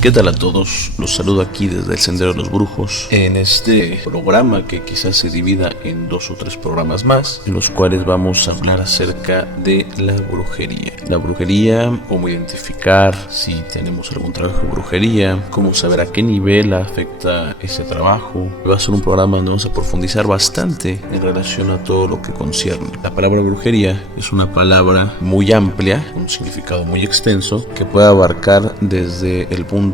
¿Qué tal a todos? Los saludo aquí desde el Sendero de los Brujos en este programa que quizás se divida en 2 o 3 programas más, en los cuales vamos a hablar acerca de la brujería. La brujería, cómo identificar si tenemos algún trabajo de brujería, cómo saber a qué nivel afecta ese trabajo. Va a ser un programa donde vamos a profundizar bastante en relación a todo lo que concierne. La palabra brujería es una palabra muy amplia, con un significado muy extenso, que puede abarcar desde el punto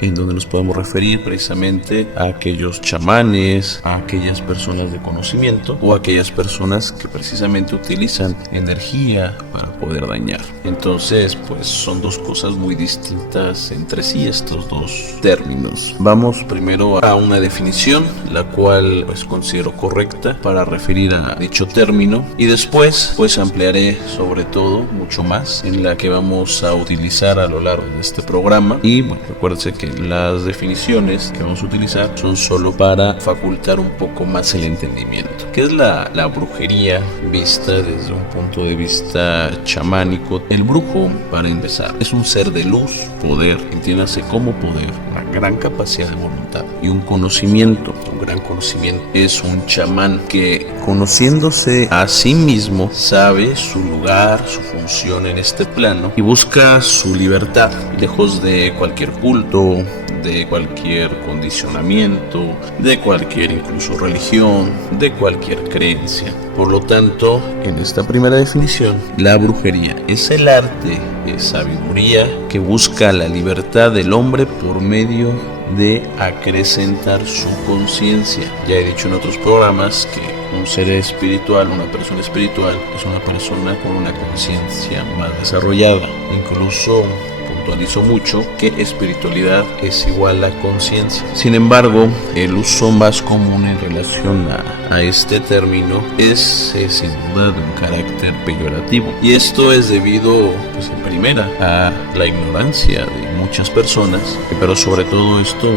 en donde nos podemos referir precisamente a aquellos chamanes, a aquellas personas de conocimiento o a aquellas personas que precisamente utilizan energía para poder dañar. Entonces, pues son dos cosas muy distintas entre sí estos dos términos. Vamos primero a una definición, la cual pues considero correcta para referir a dicho término, y después pues ampliaré sobre todo mucho más en la que vamos a utilizar a lo largo de este programa. Y bueno, recuérdense que las definiciones que vamos a utilizar son solo para facultar un poco más el entendimiento. ¿Qué es la brujería vista desde un punto de vista chamánico? El brujo, para empezar, es un ser de luz, poder, entiéndase como poder, una gran capacidad de voluntad y un conocimiento, un gran conocimiento. Es un chamán que, conociéndose a sí mismo, sabe su lugar, su función en este plano y busca su libertad, lejos de cualquier culto, de cualquier condicionamiento, de cualquier incluso religión, de cualquier creencia. Por lo tanto, en esta primera definición, la brujería es el arte de sabiduría que busca la libertad del hombre por medio de acrecentar su conciencia. Ya he dicho en otros programas que un ser espiritual, una persona espiritual, es una persona con una conciencia más desarrollada. Incluso puntualizo mucho que espiritualidad es igual a conciencia. Sin embargo, el uso más común en relación a este término es sin duda de un carácter peyorativo, y esto es debido pues en primera a la ignorancia de muchas personas, pero sobre todo esto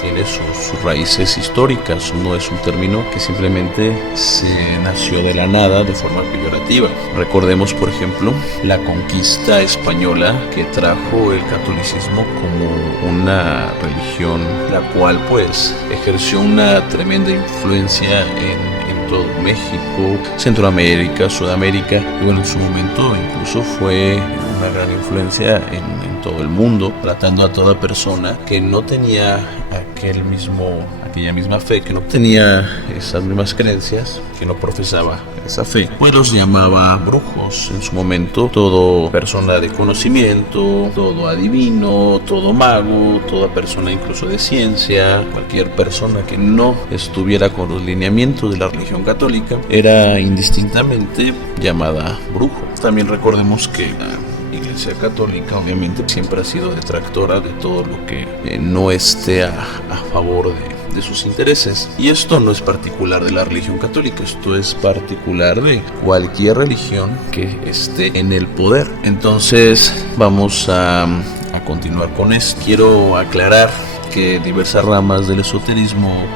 tiene sus raíces históricas. No es un término que simplemente se nació de la nada de forma peyorativa. Recordemos, por ejemplo, la conquista española, que trajo el catolicismo como una religión, la cual pues ejerció una tremenda influencia en todo México, Centroamérica, Sudamérica, y bueno, en su momento incluso fue una gran influencia en todo el mundo, tratando a toda persona que no tenía aquella misma fe, que no tenía esas mismas creencias, que no profesaba esa fe, pues los llamaba brujos en su momento. Todo persona de conocimiento, todo adivino, todo mago, toda persona incluso de ciencia, cualquier persona que no estuviera con los lineamientos de la religión católica, era indistintamente llamada brujo. También recordemos que la Iglesia Católica obviamente siempre ha sido detractora de todo lo que no esté a favor de sus intereses, y esto no es particular de la religión católica, esto es particular de cualquier religión que esté en el poder. Entonces vamos a continuar con esto. Quiero aclarar que diversas ramas del esoterismo,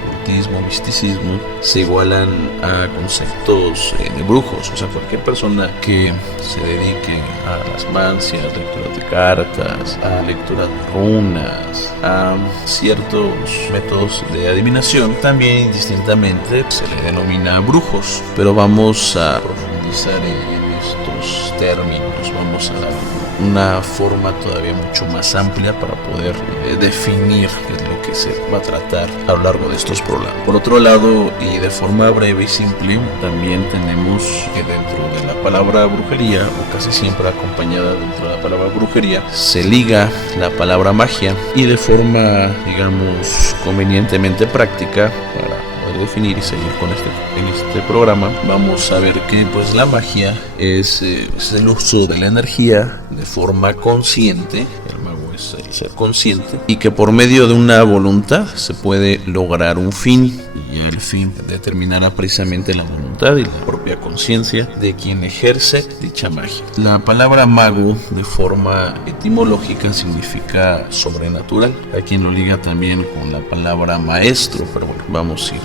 misticismo, se igualan a conceptos de brujos. O sea, cualquier persona que se dedique a las mancias, lecturas de cartas, a lecturas de runas, a ciertos métodos de adivinación, también indistintamente se le denomina brujos. Pero vamos a profundizar en estos términos, vamos a dar una forma todavía mucho más amplia para poder definir qué es lo que se va a tratar a lo largo de estos programas. Por otro lado, y de forma breve y simple, también tenemos que dentro de la palabra brujería, o casi siempre acompañada dentro de la palabra brujería, se liga la palabra magia, y de forma, digamos, convenientemente práctica, para definir y seguir con en este programa, vamos a ver que pues la magia es el uso de la energía de forma consciente. El mago es el ser consciente, y que por medio de una voluntad se puede lograr un fin, y el fin determinará precisamente la voluntad y la propia conciencia de quien ejerce dicha magia. La palabra mago, de forma etimológica, significa sobrenatural. Hay quien lo liga también con la palabra maestro, pero bueno, vamos a ir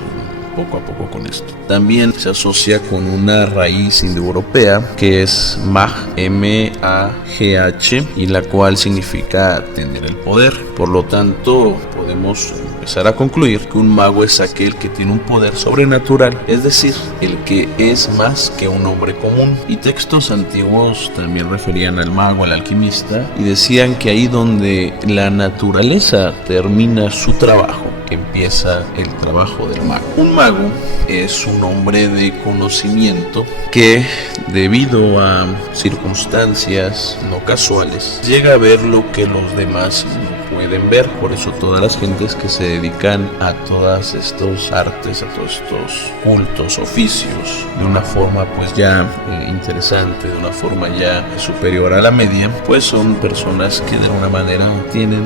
poco a poco con esto. También se asocia con una raíz indoeuropea que es mag, M-A-G-H, y la cual significa tener el poder. Por lo tanto, podemos empezar a concluir que un mago es aquel que tiene un poder sobrenatural, es decir, el que es más que un hombre común. Y textos antiguos también referían al mago, al alquimista, y decían que ahí donde la naturaleza termina su trabajo, empieza el trabajo del mago. Un mago es un hombre de conocimiento que, debido a circunstancias no casuales, llega a ver lo que los demás no pueden ver. Por eso todas las gentes que se dedican a todas estos artes, a todos estos cultos, oficios, de una forma pues ya interesante, de una forma ya superior a la media, pues son personas que de alguna manera tienen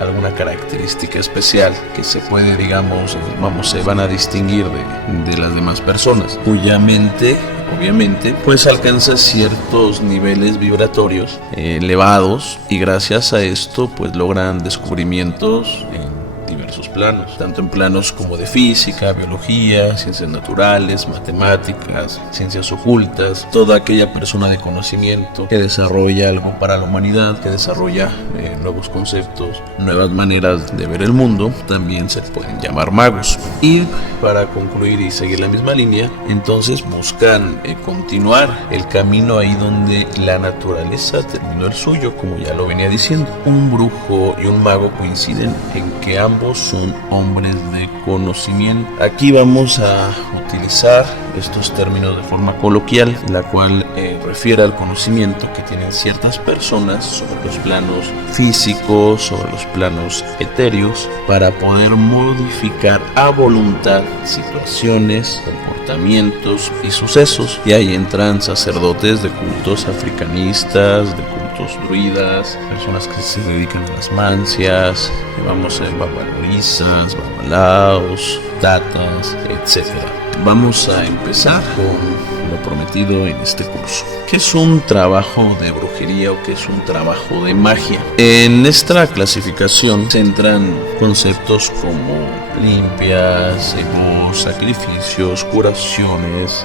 alguna característica especial que se puede, digamos, se van a distinguir de las demás personas, cuya mente, obviamente, pues alcanza ciertos niveles vibratorios elevados, y gracias a esto pues logran descubrimientos en diversos planos, tanto en planos como de física, biología, ciencias naturales, matemáticas, ciencias ocultas. Toda aquella persona de conocimiento que desarrolla algo para la humanidad, que desarrolla nuevos conceptos, nuevas maneras de ver el mundo, también se pueden llamar magos. Y para concluir y seguir la misma línea, entonces buscan continuar el camino ahí donde la naturaleza terminó el suyo, como ya lo venía diciendo. Un brujo y un mago coinciden en que ambos son hombres de conocimiento. Aquí vamos a utilizar estos términos de forma coloquial, la cual refiere al conocimiento que tienen ciertas personas sobre los planos físicos, sobre los planos etéreos, para poder modificar a voluntad situaciones, comportamientos y sucesos. Y ahí entran sacerdotes de cultos africanistas, de cultos druidas, personas que se dedican a las mancias, vamos a ver babalorisas, babalaos, tatas, etc. Vamos a empezar con lo prometido en este curso. ¿Qué es un trabajo de brujería o qué es un trabajo de magia? En esta clasificación se entran conceptos como limpias, sacrificios, curaciones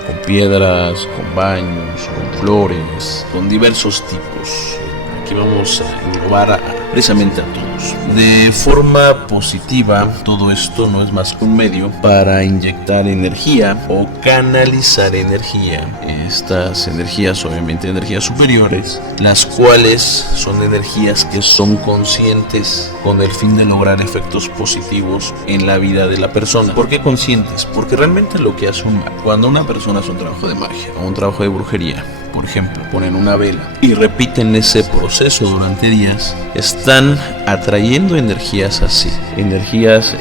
con piedras, con baños, con flores, con diversos tipos. Aquí vamos a englobar precisamente a todos. De forma positiva, todo esto no es más que un medio para inyectar energía o canalizar energía. Estas energías, obviamente energías superiores, las cuales son energías que son conscientes con el fin de lograr efectos positivos en la vida de la persona. ¿Por qué conscientes? Porque realmente lo que hace cuando una persona hace un trabajo de magia o un trabajo de brujería, por ejemplo, ponen una vela y repiten ese proceso durante días, están atrayendo energías así, energías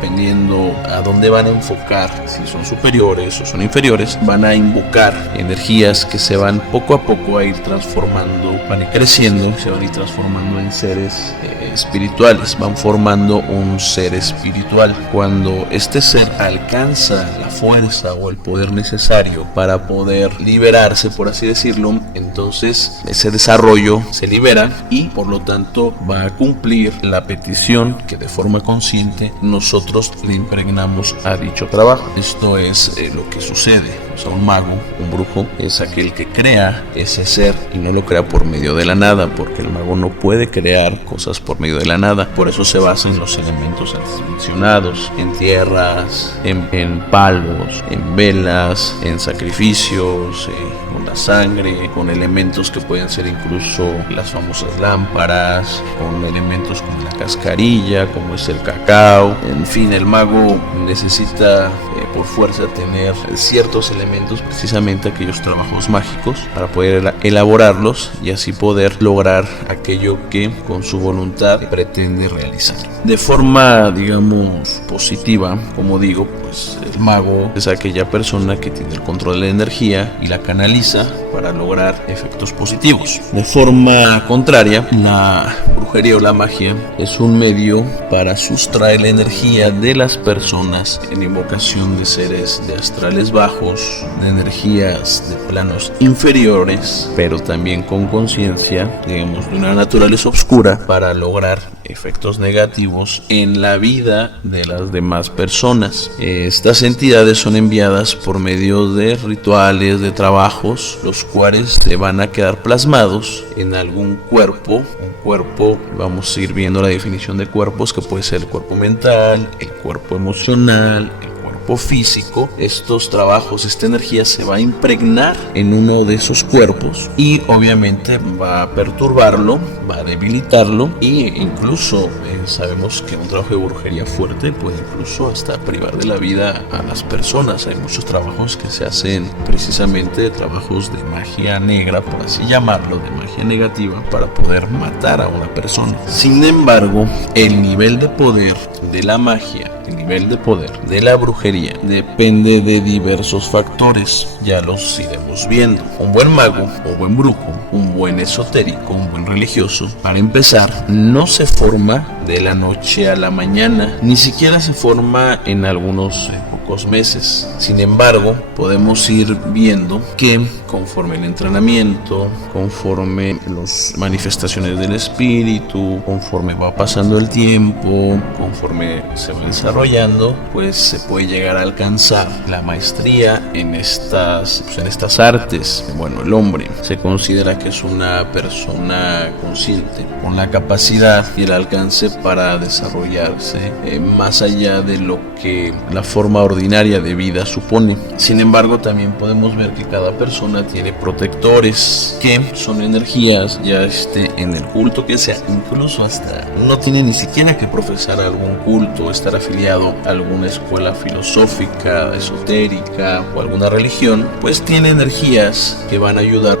dependiendo a dónde van a enfocar, si son superiores o son inferiores, van a invocar energías que se van poco a poco a ir transformando, van a ir creciendo, se van a ir transformando en seres espirituales, van formando un ser espiritual. Cuando este ser alcanza la fuerza o el poder necesario para poder liberarse, por así decirlo, entonces ese desarrollo se libera y por lo tanto va a cumplir la petición que de forma consciente nosotros le impregnamos a dicho trabajo. Esto es lo que sucede. O sea, un mago, un brujo, es aquel que crea ese ser y no lo crea por medio de la nada, porque el mago no puede crear cosas por medio de la nada. Por eso se basa en los elementos antes mencionados, en tierras, en palos, en velas, en sacrificios, con la sangre, con elementos que pueden ser incluso las famosas lámparas, con elementos como la cascarilla, como es el cacao. En fin, el mago necesita por fuerza tener ciertos elementos, precisamente aquellos trabajos mágicos, para poder elaborarlos y así poder lograr aquello que con su voluntad pretende realizar. De forma, digamos, positiva, como digo, pues el mago es aquella persona que tiene el control de la energía y la canaliza para lograr efectos positivos. De forma contraria, la brujería o la magia es un medio para sustraer la energía de las personas en invocación de seres de astrales bajos, de energías de planos inferiores, pero también con conciencia, digamos, de una naturaleza oscura para lograr efectos negativos en la vida de las demás personas. Estas entidades son enviadas por medio de rituales, de trabajos, los cuales se van a quedar plasmados en algún cuerpo. Un cuerpo, vamos a ir viendo la definición de cuerpos, que puede ser el cuerpo mental, el cuerpo emocional, el cuerpo físico. Estos trabajos, esta energía se va a impregnar en uno de esos cuerpos y obviamente va a perturbarlo, va a debilitarlo, e incluso sabemos que un trabajo de brujería fuerte puede incluso hasta privar de la vida a las personas. Hay muchos trabajos que se hacen precisamente trabajos de magia negra, por así llamarlo, de magia negativa, para poder matar a una persona. Sin embargo, el nivel de poder de la magia, el nivel de poder de la brujería depende de diversos factores. Ya los iremos viendo. Un buen mago, un buen brujo, un buen esotérico, un buen religioso, para empezar, no se forma de la noche a la mañana, ni siquiera se forma en algunos pocos meses. Sin embargo, podemos ir viendo que conforme el entrenamiento, conforme las manifestaciones del espíritu, conforme va pasando el tiempo, conforme se va desarrollando, pues se puede llegar a alcanzar la maestría en estas artes. Bueno, el hombre se considera que es una persona consciente, con la capacidad y el alcance para desarrollarse más allá de lo que la forma ordinaria de vida supone. Sin embargo, también podemos ver que cada persona tiene protectores, que son energías, ya esté en el culto que sea, incluso hasta no tiene ni siquiera que profesar algún culto, estar afiliado a alguna escuela filosófica, esotérica o alguna religión, pues tiene energías que van a ayudar,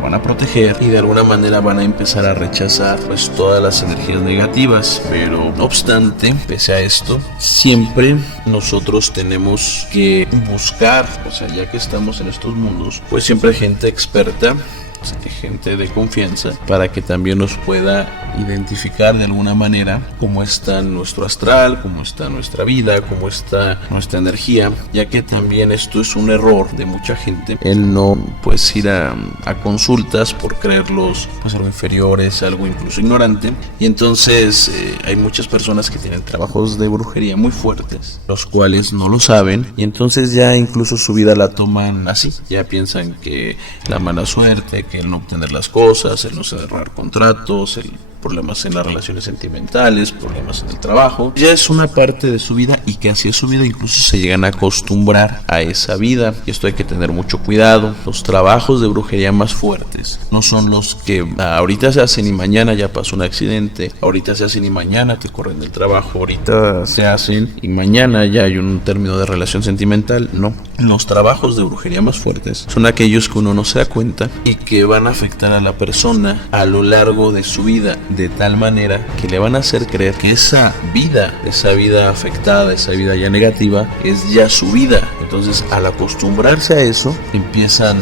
van a proteger, y de alguna manera van a empezar a rechazar pues todas las energías negativas. Pero no obstante, pese a esto, siempre nosotros tenemos que buscar, o sea, ya que estamos en estos mundos, pues siempre hay gente experta, gente de confianza, para que también nos pueda identificar de alguna manera cómo está nuestro astral, cómo está nuestra vida, cómo está nuestra energía, ya que también esto es un error de mucha gente, el no pues ir a consultas por creerlos pues algo inferiores, algo incluso ignorante. Y entonces hay muchas personas que tienen trabajos de brujería muy fuertes, los cuales no lo saben, y entonces ya incluso su vida la toman así, ya piensan que la mala suerte, que el no obtener las cosas, el no cerrar contratos, el problemas en las relaciones sentimentales, problemas en el trabajo, ya es una parte de su vida, y que así es su vida, incluso se llegan a acostumbrar a esa vida. Y esto hay que tener mucho cuidado. Los trabajos de brujería más fuertes no son los que ahorita se hacen y mañana ya pasó un accidente, ahorita se hacen y mañana te corren del trabajo, ahorita se hacen y mañana ya hay un término de relación sentimental. No, los trabajos de brujería más fuertes son aquellos que uno no se da cuenta y que van a afectar a la persona a lo largo de su vida, de tal manera que le van a hacer creer que esa vida afectada, esa vida ya negativa, es ya su vida. Entonces, al acostumbrarse a eso, empiezan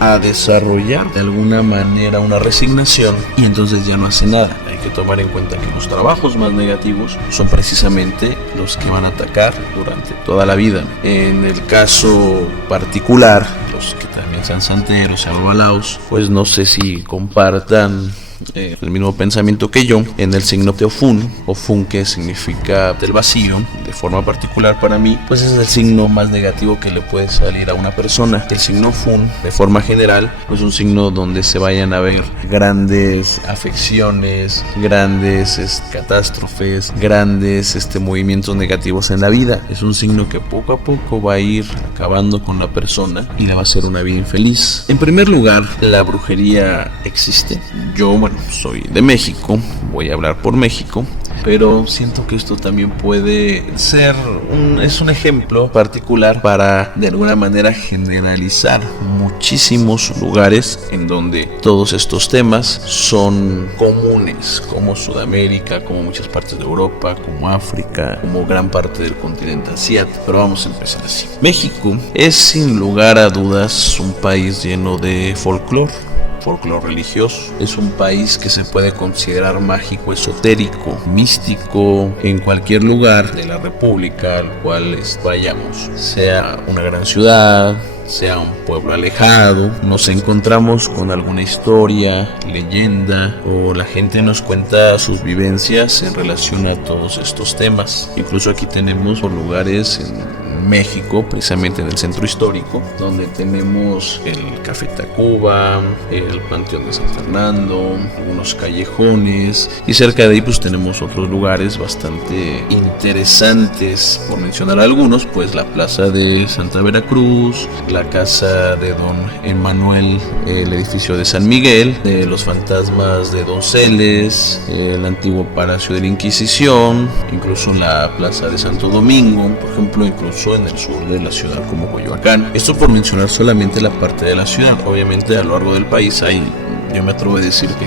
a desarrollar de alguna manera una resignación, y entonces ya no hace nada. Hay que tomar en cuenta que los trabajos más negativos son precisamente los que van a atacar durante toda la vida. En el caso particular, los que también sean santeros, sean balaos, pues no sé si compartan el mismo pensamiento que yo en el signo de Ofun, que significa del vacío. De forma particular para mí, pues es el signo más negativo que le puede salir a una persona. El signo Ofun, de forma general, pues es un signo donde se vayan a ver grandes afecciones, grandes catástrofes, grandes movimientos negativos en la vida. Es un signo que poco a poco va a ir acabando con la persona y le va a hacer una vida infeliz. En primer lugar, la brujería existe. Yo, soy de México, voy a hablar por México, pero siento que esto también puede ser es un ejemplo particular para de alguna manera generalizar muchísimos lugares en donde todos estos temas son comunes, como Sudamérica, como muchas partes de Europa, como África, como gran parte del continente asiático. Pero vamos a empezar así. México es sin lugar a dudas un país lleno de folclore folclore religioso. Es un país que se puede considerar mágico, esotérico, místico en cualquier lugar de la República al cual vayamos, sea una gran ciudad, sea un pueblo alejado, nos encontramos con alguna historia, leyenda, o la gente nos cuenta sus vivencias en relación a todos estos temas. Incluso aquí tenemos lugares en México, precisamente en el centro histórico, donde tenemos el Café Tacuba, el Panteón de San Fernando, algunos callejones, y cerca de ahí pues tenemos otros lugares bastante interesantes, por mencionar algunos, pues la Plaza de Santa Veracruz, la casa de Don Emanuel, el edificio de San Miguel, los fantasmas de Donceles, el antiguo Palacio de la Inquisición, incluso la Plaza de Santo Domingo, por ejemplo, incluso en el sur de la ciudad como Coyoacán. Esto por mencionar solamente la parte de la ciudad. Obviamente a lo largo del país hay, yo me atrevo a decir que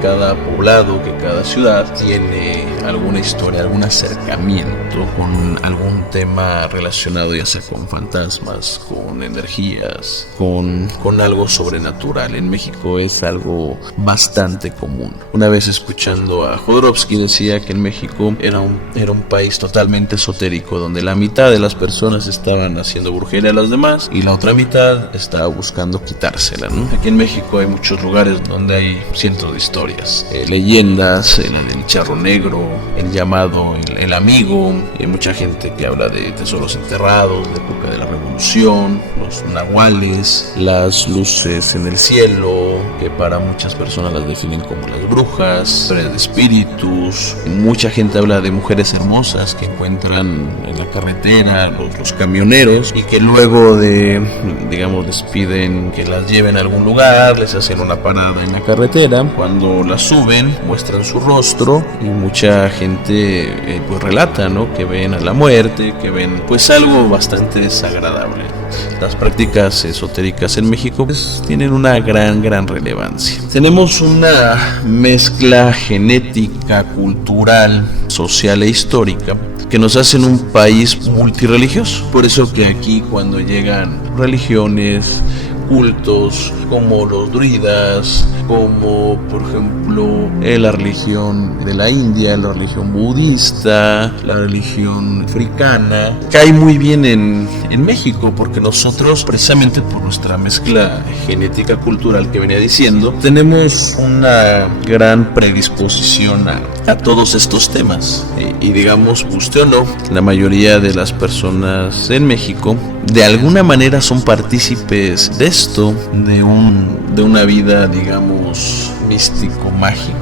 cada poblado, que cada ciudad tiene alguna historia, algún acercamiento con algún tema relacionado ya sea con fantasmas, con energías, con algo sobrenatural. En México es algo bastante común. Una vez escuchando a Jodorowsky decía que en México era un país totalmente esotérico, donde la mitad de las personas estaban haciendo brujería a las demás y la otra mitad estaba buscando quitársela, ¿no? Aquí en México hay muchos lugares donde hay cientos de historias, leyendas, el charro negro, el llamado el amigo, mucha gente que habla de tesoros enterrados, de época de la revolución, los nahuales, las luces en el cielo, que para muchas personas las definen como las brujas, de espíritus. Mucha gente habla de mujeres hermosas que encuentran en la carretera los camioneros y que luego les piden que las lleven a algún lugar, les hacen una parada en la carretera. Cuando las suben muestran su rostro y mucha gente pues relata, ¿no?, que ven a la muerte, que ven pues algo bastante desagradable. Las prácticas esotéricas en México pues tienen una gran relevancia. Tenemos una mezcla genética, cultural, social e histórica que nos hacen un país multirreligioso. Por eso que aquí cuando llegan religiones, cultos como los druidas, como por ejemplo la religión de la India, la religión budista, la religión africana, cae muy bien en México, porque nosotros, precisamente por nuestra mezcla genética cultural que venía diciendo, tenemos una gran predisposición a todos estos temas, y digamos, guste o no, la mayoría de las personas en México de alguna manera son partícipes de esto, de una vida, digamos, místico, mágico,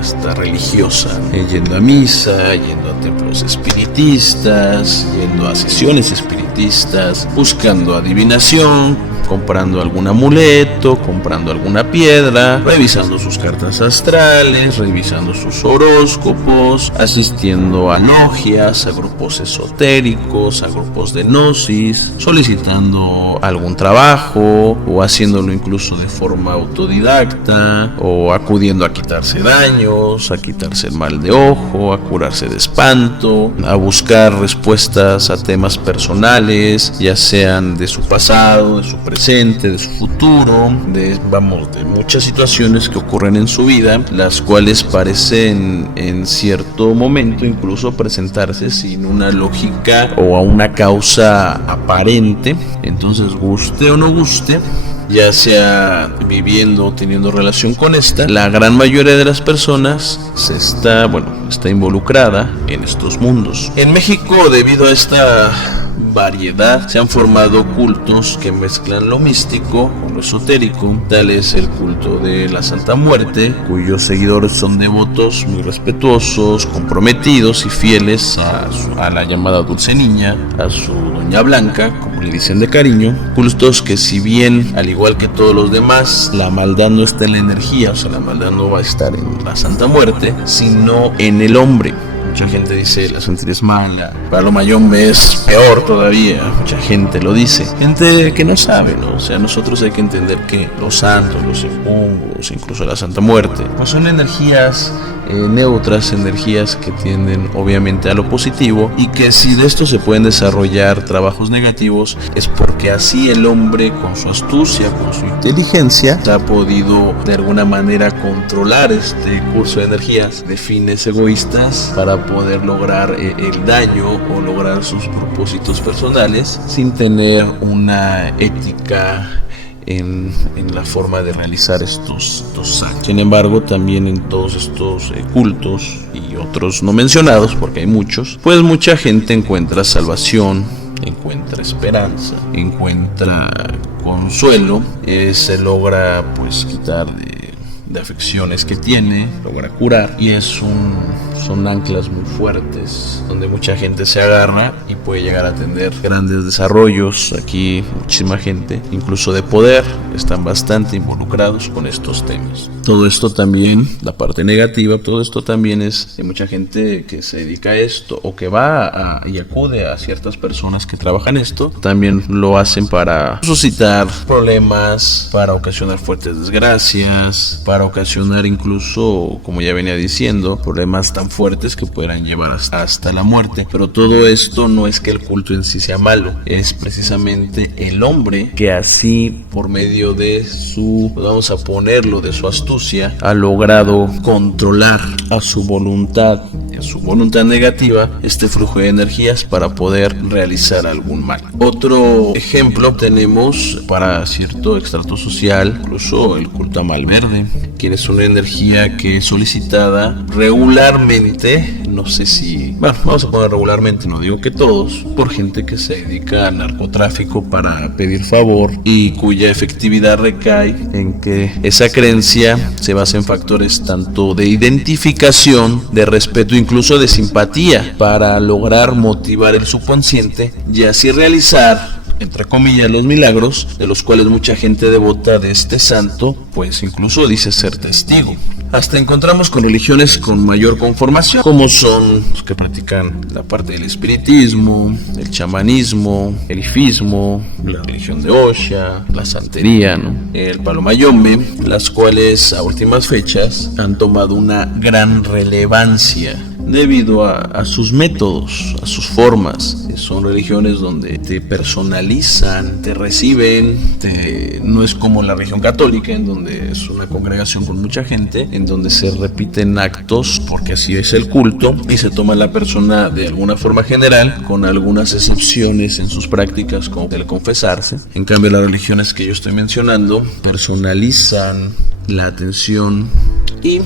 hasta religiosa, yendo a misa, yendo a templos espiritistas, yendo a sesiones espiritistas, buscando adivinación, comprando algún amuleto, comprando alguna piedra, revisando sus cartas astrales, revisando sus horóscopos, asistiendo a logias, a grupos esotéricos, a grupos de gnosis, solicitando algún trabajo o haciéndolo incluso de forma autodidacta, o acudiendo a quitarse daños, a quitarse el mal de ojo, a curarse de espanto, a buscar respuestas a temas personales, ya sean de su pasado, de su presente, de su futuro, de muchas situaciones que ocurren en su vida, las cuales parecen en cierto momento incluso presentarse sin una lógica o a una causa aparente. Entonces, guste o no guste, ya sea viviendo o teniendo relación con esta, la gran mayoría de las personas está involucrada en estos mundos. En México, debido a esta variedad, se han formado cultos que mezclan lo místico con lo esotérico. Tal es el culto de la Santa Muerte, cuyos seguidores son devotos muy respetuosos, comprometidos y fieles a la llamada Dulce Niña, a su Doña Blanca, como le dicen de cariño. Cultos que, si bien al igual que todos los demás, la maldad no está en la energía, o sea, la maldad no va a estar en la Santa Muerte, sino en el hombre. Mucha gente dice la Santa es mala, para lo Mayombe es peor todavía, mucha gente lo dice, gente que no sabe, ¿no? O sea, nosotros hay que entender que los santos, los impungos, incluso la Santa Muerte, pues son energías neutras, energías que tienden obviamente a lo positivo, y que si de esto se pueden desarrollar trabajos negativos es porque así el hombre, con su astucia, con su inteligencia, ha podido de alguna manera controlar este curso de energías de fines egoístas para poder lograr el daño o lograr sus propósitos personales sin tener una ética en la forma de realizar estos actos. Sin embargo, también en todos estos cultos y otros no mencionados, porque hay muchos, pues mucha gente encuentra salvación, encuentra esperanza, encuentra consuelo, se logra pues quitar de afecciones que tiene, logra curar, y son anclas muy fuertes donde mucha gente se agarra y puede llegar a tener grandes desarrollos. Aquí muchísima gente, incluso de poder, están bastante involucrados con estos temas. Todo esto también, la parte negativa, todo esto también es de mucha gente que se dedica a esto o que va y acude a ciertas personas que trabajan esto. También lo hacen para suscitar problemas, para ocasionar fuertes desgracias, para ocasionar incluso, como ya venía diciendo, problemas tan fuertes que puedan llevar hasta la muerte. Pero todo esto no es que el culto en sí sea malo, es precisamente el hombre que así, por medio de su, vamos a ponerlo, de su astucia, ha logrado controlar a su voluntad negativa este flujo de energías para poder realizar algún mal. Otro ejemplo tenemos para cierto estrato social, incluso el culto a Malverde, que es una energía que es solicitada regularmente, no sé si, bueno, vamos a poner regularmente, no digo que todos, por gente que se dedica al narcotráfico para pedir favor y cuya efectividad recae en que esa creencia se basa en factores tanto de identificación, de respeto, incluso de simpatía, para lograr motivar el subconsciente y así realizar, entre comillas, los milagros, de los cuales mucha gente devota de este santo pues incluso dice ser testigo. Hasta encontramos con religiones con mayor conformación, como son los que practican la parte del espiritismo, el chamanismo, el ifismo, la religión de Osha, la santería, ¿no?, el palo mayombe, las cuales a últimas fechas han tomado una gran relevancia debido a sus métodos, a sus formas. Son religiones donde te personalizan, te reciben, no es como la religión católica, en donde es una congregación con mucha gente, en donde se repiten actos porque así es el culto y se toma la persona de alguna forma general, con algunas excepciones en sus prácticas, como el confesarse. En cambio, las religiones que yo estoy mencionando personalizan la atención y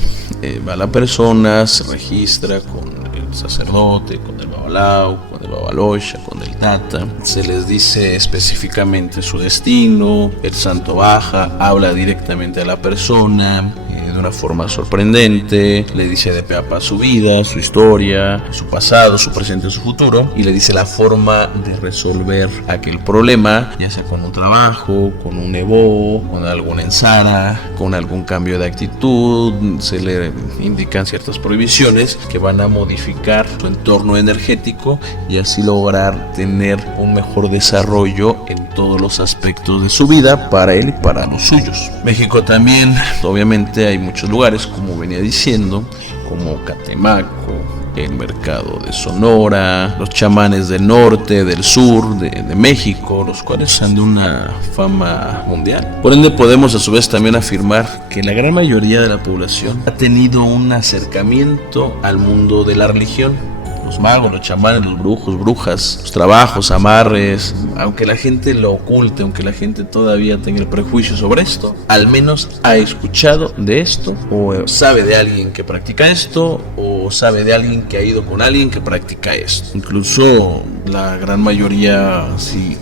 va la persona, se registra con el sacerdote, con el babalao, con el babalosha, con el tata, se les dice específicamente su destino, el santo baja, habla directamente a la persona de una forma sorprendente, le dice de pe a pa su vida, su historia, su pasado, su presente, su futuro, y le dice la forma de resolver aquel problema, ya sea con un trabajo, con un evo, con alguna ensara, con algún cambio de actitud. Se le indican ciertas prohibiciones que van a modificar su entorno energético y así lograr tener un mejor desarrollo en todos los aspectos de su vida, para él y para los suyos. México también, obviamente, hay muchos lugares, como venía diciendo, como Catemaco, el mercado de Sonora, los chamanes del norte, del sur de México, los cuales son de una fama mundial. Por ende, podemos a su vez también afirmar que la gran mayoría de la población ha tenido un acercamiento al mundo de la religión. Los magos, los chamanes, los brujos, brujas, los trabajos, amarres, aunque la gente lo oculte, aunque la gente todavía tenga el prejuicio sobre esto, al menos ha escuchado de esto, o sabe de alguien que practica esto, o sabe de alguien que ha ido con alguien que practica esto. Incluso la gran mayoría, si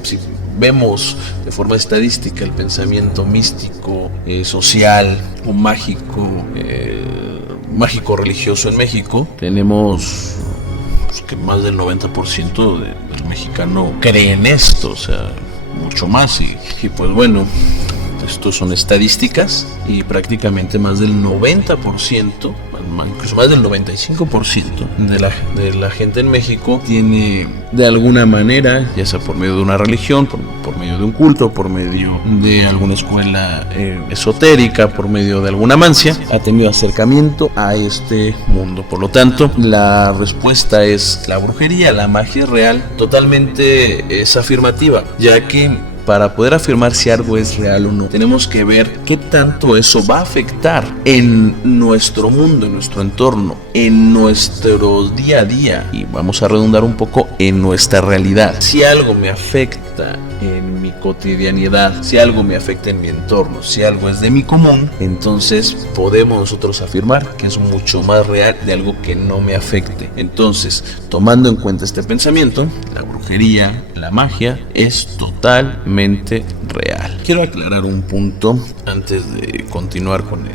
vemos de forma estadística el pensamiento místico, social o mágico religioso en México, tenemos que más del 90% del mexicano cree en esto, o sea, mucho más, y pues bueno, estos son estadísticas, y prácticamente más del 90%, más incluso más del 95% de la gente en México tiene de alguna manera, ya sea por medio de una religión, por medio de un culto, por medio de alguna escuela esotérica, por medio de alguna mancia, ha tenido acercamiento a este mundo. Por lo tanto, la respuesta es: la brujería, la magia real, totalmente es afirmativa, ya que para poder afirmar si algo es real o no, tenemos que ver qué tanto eso va a afectar en nuestro mundo, en nuestro entorno, en nuestro día a día, y vamos a redundar un poco, en nuestra realidad. Si algo me afecta en mi cotidianidad, si algo me afecta en mi entorno, si algo es de mi común, entonces podemos nosotros afirmar que es mucho más real de algo que no me afecte. Entonces, tomando en cuenta este pensamiento, la brujería, la magia es totalmente real. Quiero aclarar un punto antes de continuar con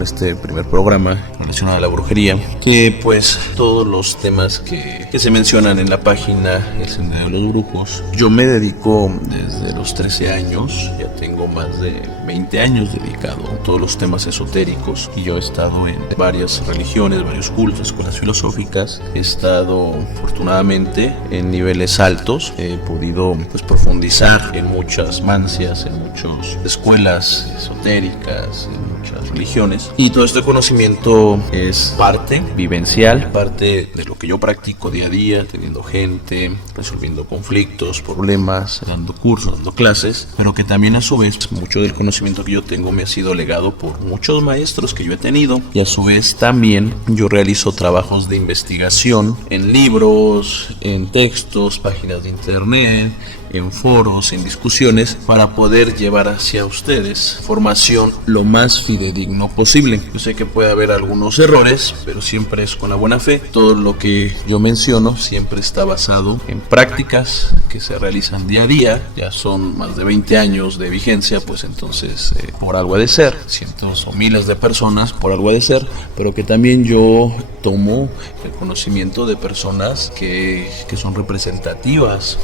este primer programa relacionado a la brujería, que pues todos los temas que se mencionan en la página El Sendero de los Brujos, yo me dedico desde los 13 años, ya tengo más de 20 años dedicado a todos los temas esotéricos, y yo he estado en varias religiones, varios cultos, escuelas filosóficas. He estado afortunadamente en niveles altos, he podido pues profundizar en muchas mancias, en muchas escuelas esotéricas, en muchas religiones, y todo este conocimiento es parte vivencial, parte de lo que yo practico día a día, teniendo gente, resolviendo conflictos, problemas, dando cursos, dando clases, pero que también a su vez mucho del conocimiento que yo tengo me ha sido legado por muchos maestros que yo he tenido, y a su vez también yo realizo trabajos de investigación en libros, en textos, páginas de internet, en foros, en discusiones, para poder llevar hacia ustedes formación lo más fidedigno posible. Yo sé que puede haber algunos errores, pero siempre es con la buena fe. Todo lo que yo menciono siempre está basado en prácticas que se realizan día a día. Ya son más de 20 años de vigencia, pues entonces por algo ha de ser, cientos o miles de personas por algo ha de ser, pero que también yo tomo el conocimiento de personas que son representativas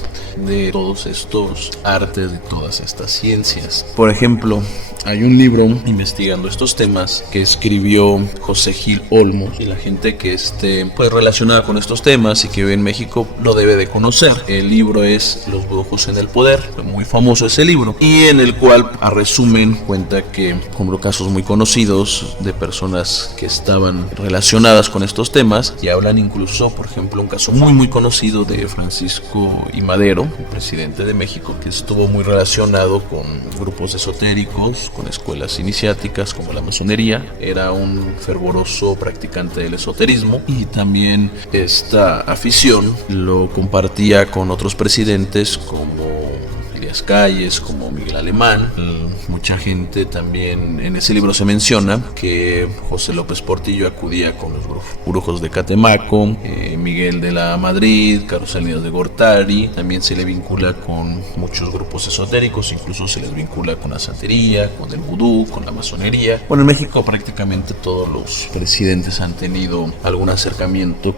de todos estos artes, de todas estas ciencias. Por ejemplo, hay un libro investigando estos temas que escribió José Gil Olmos, y la gente que esté pues relacionada con estos temas y que vive en México lo debe de conocer. El libro es Los brujos en el poder, muy famoso ese libro, y en el cual a resumen cuenta que como casos muy conocidos de personas que estaban relacionadas con estos temas, y hablan incluso, por ejemplo, un caso muy conocido de Francisco I. Madero, el presidente de México, que estuvo muy relacionado con grupos esotéricos, con escuelas iniciáticas como la masonería. Era un fervoroso practicante del esoterismo, y también esta afición lo compartía con otros presidentes como Elías Calles, como Miguel Alemán. Mucha gente también, en ese libro se menciona que José López Portillo acudía con los brujos de Catemaco, Miguel de la Madrid, Carlos Salinas de Gortari. También se le vincula con muchos grupos esotéricos, incluso se les vincula con la santería, con el vudú, con la masonería. Bueno, en México prácticamente todos los presidentes han tenido algún acercamiento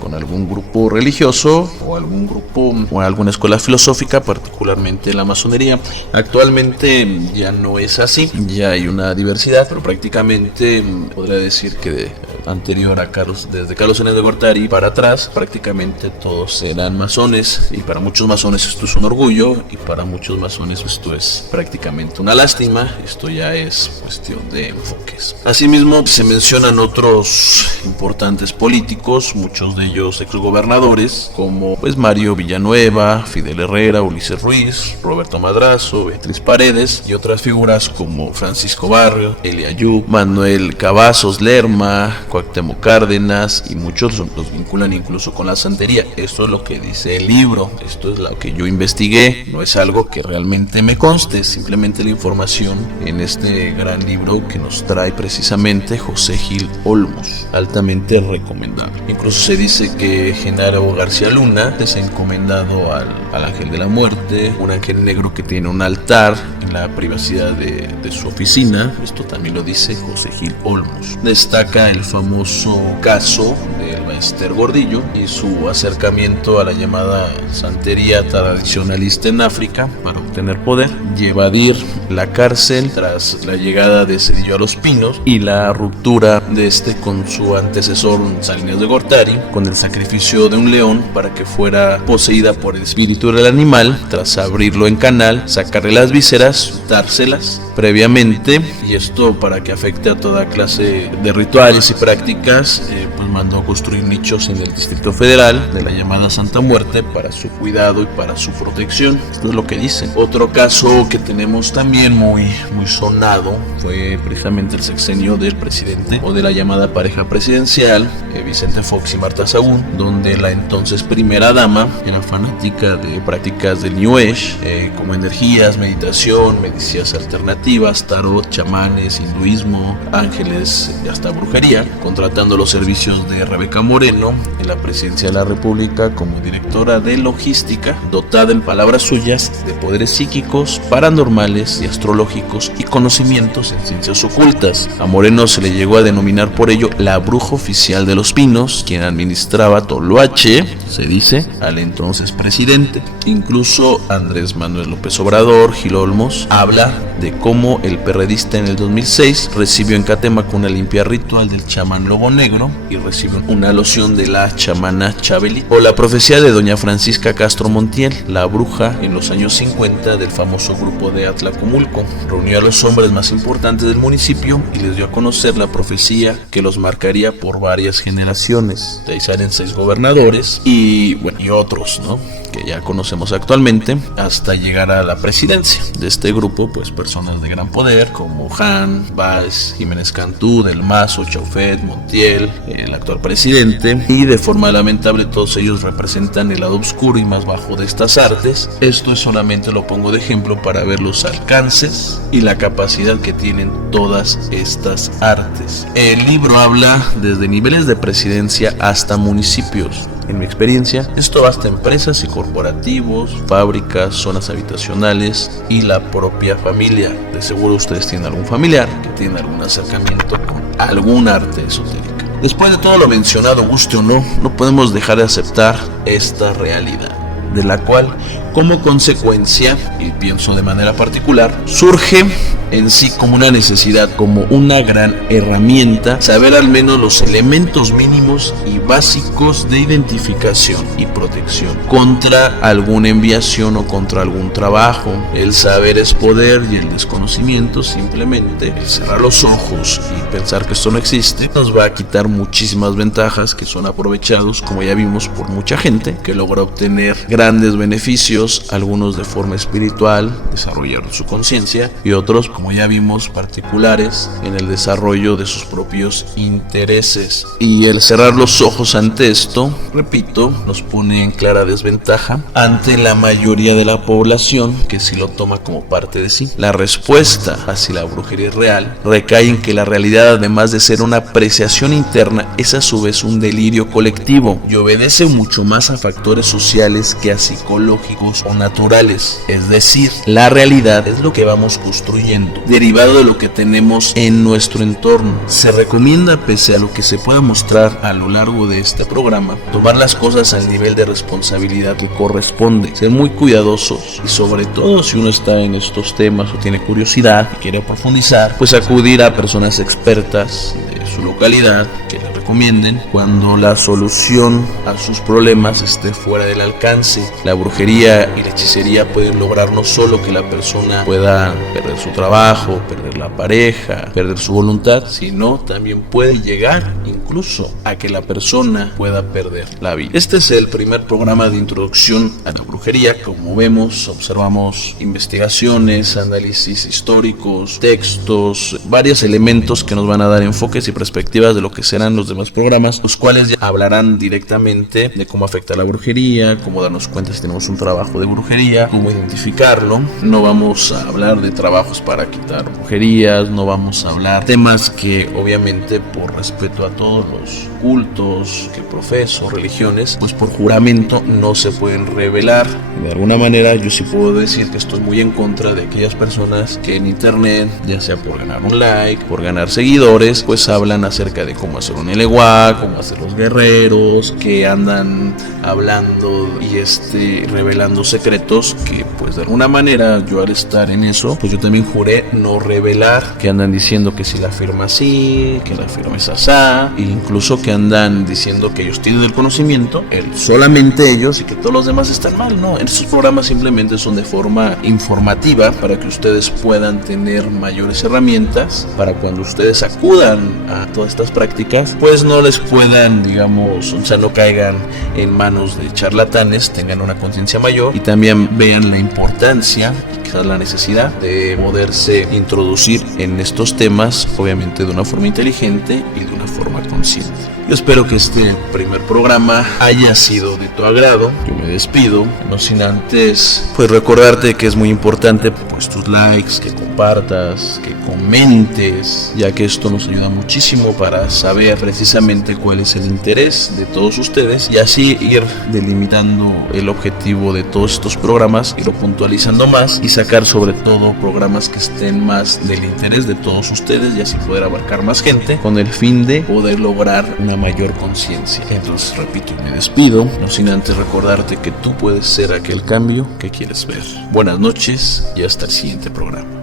con algún grupo religioso o algún grupo o alguna escuela filosófica, particularmente la masonería. Actualmente ya no es así, ya hay una diversidad, pero prácticamente podría decir que anterior a desde Carlos Salinas de Gortari para atrás, prácticamente todos eran masones, y para muchos masones esto es un orgullo, y para muchos masones esto es prácticamente una lástima. Esto ya es cuestión de enfoques. Asimismo, se mencionan otros importantes políticos, muchos de ellos exgobernadores, como pues Mario Villanueva, Fidel Herrera, Ulises Ruiz, Roberto Madrazo, Beatriz Paredes, y otras figuras como Francisco Barrio, Elia Ayub, Manuel Cavazos Lerma, Cuauhtémoc Cárdenas, y muchos los vinculan incluso con la santería. Esto es lo que dice el libro, esto es lo que yo investigué, no es algo que realmente me conste, simplemente la información en este gran libro que nos trae precisamente José Gil Olmos, altamente recomendable. Incluso se dice que Genaro García Luna es encomendado al ángel de la muerte, un ángel negro que tiene un altar en la privacidad de su oficina. Esto también lo dice José Gil Olmos. Destaca el famoso famoso caso del Maester Gordillo y su acercamiento a la llamada santería tradicionalista en África para obtener poder, y evadir la cárcel tras la llegada de Zedillo a Los Pinos y la ruptura de este con su antecesor Salinas de Gortari, con el sacrificio de un león para que fuera poseída por el espíritu del animal, tras abrirlo en canal, sacarle las vísceras, dárselas previamente, y esto para que afecte a toda clase de rituales y prácticas, pues mandó a construir nichos en el Distrito Federal de la llamada Santa Muerte para su cuidado y para su protección. Esto es lo que dicen. Otro caso que tenemos también muy sonado fue precisamente el sexenio del presidente o de la llamada pareja presidencial, Vicente Fox y Marta Sagún, donde la entonces primera dama era fanática de prácticas del New Age, como energías, meditación, medicinas alternativas, tarot, chamanes, hinduismo, ángeles y hasta brujería, contratando los servicios de Rebeca Moreno en la presidencia de la República como directora de logística, dotada, en palabras suyas, de poderes psíquicos, paranormales y astrológicos y conocimientos en ciencias ocultas. A Moreno se le llegó a denominar por ello la bruja oficial de Los Pinos, quien administraba Toloache, se dice, al entonces presidente. Incluso Andrés Manuel López Obrador, Gil Olmos, habla de cómo el perredista en el 2006 recibió en Catemaco una limpia ritual del chamán Lobo Negro y recibió una loción de la chamana Chabeli, o la profecía de doña Francisca Castro Montiel, la bruja en los años 50 del famoso grupo de Atlacomulco. Reunió a los hombres más importantes del municipio y les dio a conocer la profecía que los marcaría por varias generaciones. De ahí salen 6 gobernadores y otros, ¿no?, que ya conocemos actualmente, hasta llegar a la presidencia. De este grupo, pues personas de gran poder como Han, Valls, Jiménez Cantú, Del Mazo, Chaufet, Montiel, el actual presidente, y de forma lamentable todos ellos representan el lado oscuro y más bajo de estas artes. Esto es solamente lo pongo de ejemplo para ver los alcances y la capacidad que tienen todas estas artes. El libro habla desde niveles de presidencia hasta municipios. En mi experiencia, esto va hasta empresas y corporativos, fábricas, zonas habitacionales y la propia familia. De seguro ustedes tienen algún familiar que tiene algún acercamiento con algún arte esotérica. Después de todo lo mencionado, guste o no, no podemos dejar de aceptar esta realidad, de la cual, como consecuencia, y pienso de manera particular, surge en sí como una necesidad, como una gran herramienta, saber al menos los elementos mínimos y básicos de identificación y protección contra alguna enviación o contra algún trabajo. El saber es poder y el desconocimiento, simplemente el cerrar los ojos y pensar que esto no existe, nos va a quitar muchísimas ventajas que son aprovechados, como ya vimos, por mucha gente que logra obtener grandes beneficios, algunos de forma espiritual, desarrollando su conciencia, y otros, como ya vimos, particulares en el desarrollo de sus propios intereses. Y el cerrar los ojos ante esto, repito, nos pone en clara desventaja ante la mayoría de la población que sí lo toma como parte de sí. La respuesta hacia la brujería real recae en que la realidad, además de ser una apreciación interna, es a su vez un delirio colectivo y obedece mucho más a factores sociales que a psicológicos o naturales. Es decir, la realidad es lo que vamos construyendo, derivado de lo que tenemos en nuestro entorno. Se recomienda, pese a lo que se pueda mostrar a lo largo de este programa, tomar las cosas al nivel de responsabilidad que corresponde, ser muy cuidadosos y, sobre todo, si uno está en estos temas o tiene curiosidad y quiere profundizar, pues acudir a personas expertas de su localidad que le recomienden cuando la solución a sus problemas esté fuera del alcance. La brujería y la hechicería pueden lograr no solo que la persona pueda perder su trabajo, perder la pareja, perder su voluntad, sino también puede llegar incluso a que la persona pueda perder la vida. Este es el primer programa de introducción a la brujería. Como vemos, observamos investigaciones, análisis históricos, textos, varios elementos que nos van a dar enfoques y perspectivas de lo que serán los demás programas, los cuales ya hablarán directamente de cómo afecta la brujería, cómo darnos cuenta si tenemos un trabajo de brujería, cómo identificarlo. No vamos a hablar de trabajos para quitar brujerías, no vamos a hablar temas que obviamente por respeto a todos los cultos que profeso, religiones, pues por juramento no se pueden revelar. De alguna manera yo sí puedo decir que estoy muy en contra de aquellas personas que en internet, ya sea por ganar un like, por ganar seguidores, pues hablan acerca de cómo hacer un eleguá, cómo hacer los guerreros, que andan hablando y revelando secretos que pues de alguna manera yo al estar en eso, pues yo también juré no revelar, que andan diciendo que si la firma así, que la firma es asá, e incluso que andan diciendo que ellos tienen el conocimiento, solamente ellos, y que todos los demás están mal. No, en estos programas simplemente son de forma informativa para que ustedes puedan tener mayores herramientas para cuando ustedes acudan a todas estas prácticas, pues no les puedan, digamos, o sea, no caigan en manos de charlatanes, tengan una conciencia mayor y también vean la importancia y quizás la necesidad de poderse introducir en estos temas, obviamente de una forma inteligente y de una forma consciente. Yo espero que este primer programa haya sido de tu agrado. Yo me despido, no sin antes pues recordarte que es muy importante pues tus likes, que compartas, que comentes, ya que esto nos ayuda muchísimo para saber precisamente cuál es el interés de todos ustedes y así ir delimitando el objetivo de todos estos programas, irlo puntualizando más y sacar sobre todo programas que estén más del interés de todos ustedes y así poder abarcar más gente con el fin de poder lograr una mayor conciencia. Entonces repito y me despido, no sin antes recordarte que tú puedes ser aquel cambio que quieres ver. Buenas noches y hasta el siguiente programa.